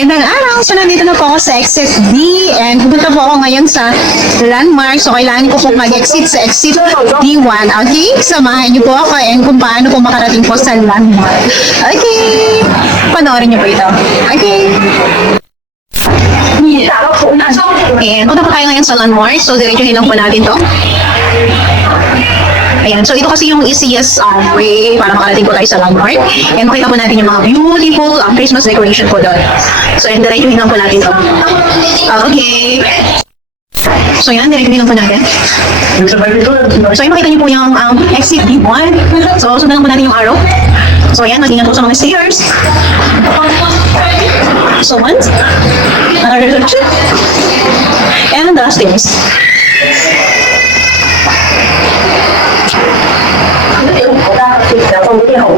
Magandang araw! So, nandito na po ako sa exit D and pupunta po ako ngayon sa landmark. So, kailangan ko po mag-exit sa exit D1. Okay? Samahan niyo po ako and kung paano po makarating po sa landmark. Okay! Panoorin niyo po ito. Okay? And punta po tayo ngayon sa landmark. So, diretsuhin lang po natin to. Ayan, so ito kasi yung easiest way para makarating po tayo sa landmark. And makita po natin yung mga beautiful Christmas decoration po doon. So, and diretsuhin lang po natin to. Okay. So, yan, diretsuhin lang po natin. So, yung makita niyo po yung exit D1. So, sundan lang po natin yung arrow. So, ayan, mag-ingat po sa mga stairs. So, one. Another two. And the stairs.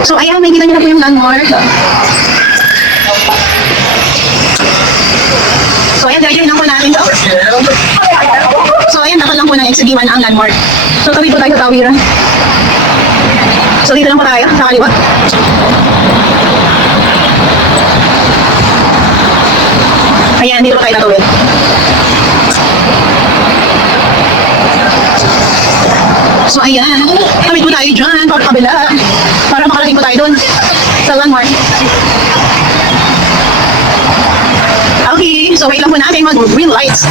So, ayan, nakikita niyo na po yung landmark. So, ayan, diretso lang po natin to. So, ayan, dapat lang po ng exit-1 ang landmark. So, tawid po tayo sa tawiran. So, dito lang po tayo, sa kaliwa. Ayan, dito po tayo tatawid. So, ayan. Tawid po tayo dyan, para kabila. Para makarating po tayo doon sa landmark. Okay, so wait lang po natin mag-green lights.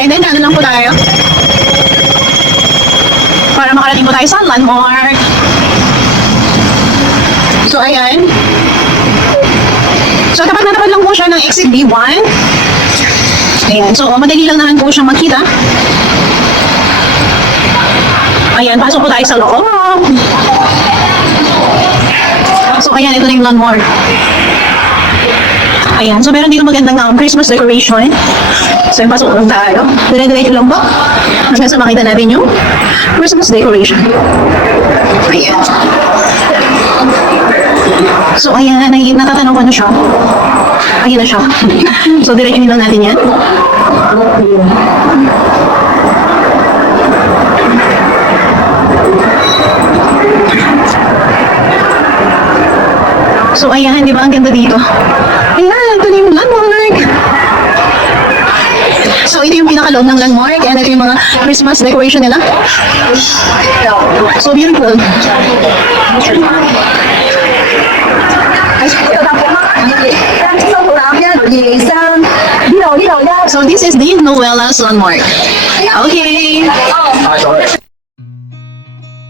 And then, ano lang po tayo? Para makarating po tayo sa landmark. So, ayan. So, tapat na tapat lang po siya ng exit D1. Ayan. So, madali lang naman po siyang makita. Ayan, pasok po tayo sa loob. So, ayan, ito na yung landmark. Ayan, so meron dito magandang Christmas decoration. So, yung pasok lang tayo. Dire-diretso lang po. Hanggang sa makita natin yung Christmas decoration. Ayan. So, ayan, natatanong ko na siya. Ayan na siya. So, diretsuhin lang natin yan. So, ayan, di ba? Ang ganda dito. Ayan, ito na yung landmark. So, ito yung pinaka-loob ng landmark. And ito yung mga Christmas decoration nila. So, beautiful. So, this is the Novella's landmark. Okay.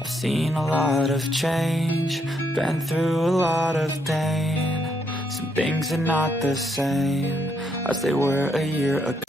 I've seen a lot of change, been through a lot of pain. Some things are not the same as they were a year ago.